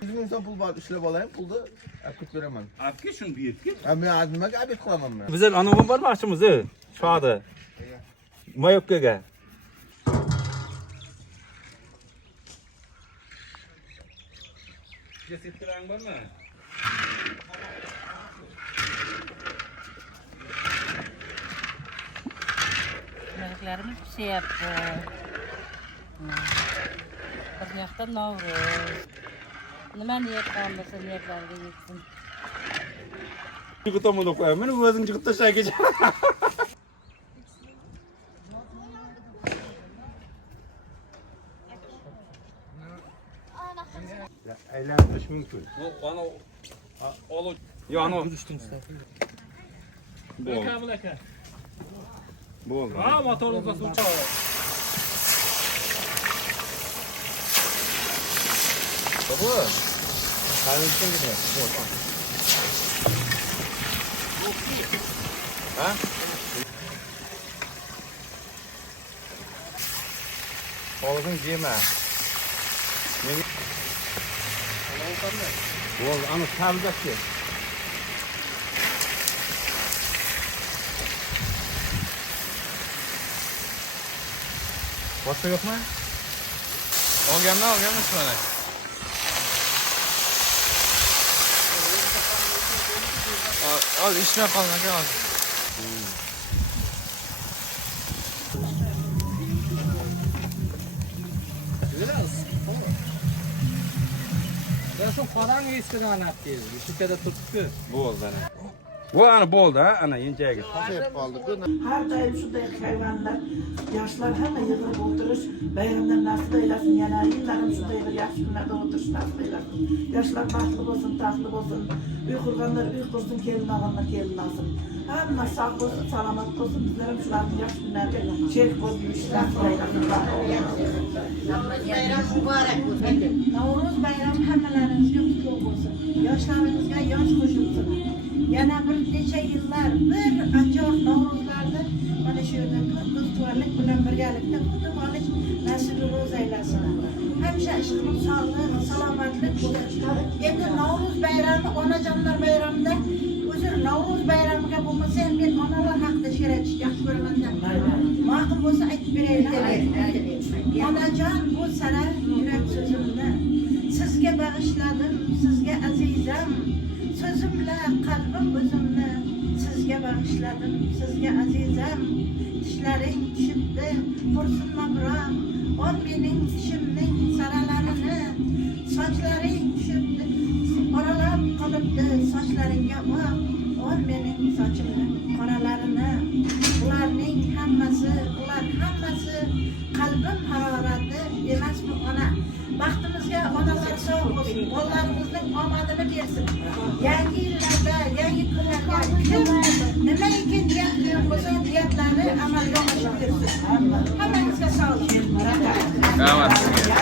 100 ming pul bor, ishlab olayım, pulni olib beraman. Apke şunu bir yetki. Ha, men azmaga olib qilaman men. Biz anavi bormoqchimiz, shoda. Mayokkaga. Cesettirang bormi? Yemeklerimiz pişiyapti. Bir yoqda Novruz. Nima niyatdan bo'lsa niyatlarga yetsin. Jigit tomonda qo'yaman, o'zing jigit tashlagicha. Aylantirish mumkin. Ana olu. Yo, ana Kamil aka. bo'ldi. Ha, motorimizni suv chiqardi. Baba. Qaynishim gina. Ha? Oldin yema. Men bo'ldi, ana sabzaki. Boshqa yo'qmi? Olganman shuni. Al ishmay qolmagan hozir. Ben şu paran iyisini anlattıyız. Şirkete tuttu. Bo'ldi ana. Bu ana bo'ldi, ana yenchaga. Qasayib qoldi. Har doim shunday hayvonlar, yoshlar hamma yig'ilib o'tirish, bayramdan nasib eylesin, yana yillarim shunday bir yaxshi kunlarda o'tirish nasib eylesin. Yoshlar baxtli bo'lsin, taxtli bo'lsin, uy qurganlar uy qursin, kelin olganlar kelin olsin. Hamma sog' bo'lsin, salomat bo'lsin, bizlar ham shularni yaxshi kunlarga sherik bo'lib yurishni nasib eylesin. Bayram mübarek olsun. Navruz bayramı hammalaringizga qutlug' bo'lsin. Yoshlarimizga yosh qo'shilsin. Yana bir necha yillar bir ajoyib Navruzlarda mana shu yerda ko'p bilan birgalikda kutib olish nasibi ro'z aylasin. Hamisha ishqimiz, sog'lik, salomatlik bo'lsin. Endi Navruz bayrami, onajonlar bayramida o'zir Navruz bayramiga bo'lmasa ham men onalar haqida she'r aytishni yaxshi ko'raman-da. Ma'qul bo'lsa aytib beraylik. Onajon, bu sana yurak so'zimni sizga bag'ishladim, sizga azizam. Sözümle kalbim özümle sizge bağışladım, sizge azizem. Dişlerin düşüptü, vursunma bırak. O benim dişimin saralarını. Saçların düşüptü, oralar kalıptı saçlarınga bak. O benim saçımın karalarını. Ularning hammasi, ular hammasi kalbim hararati emas bu ona. Baxtimizga onalar sog' bo'lsin, bolalarimizning omadini bersin. Yangi yillarda, yangi kunlarga nimaiki niyat qilgan bo'lsa, niyatlarni amalga oshirsin. Hammangizga sog'lik. Rahmat sizga.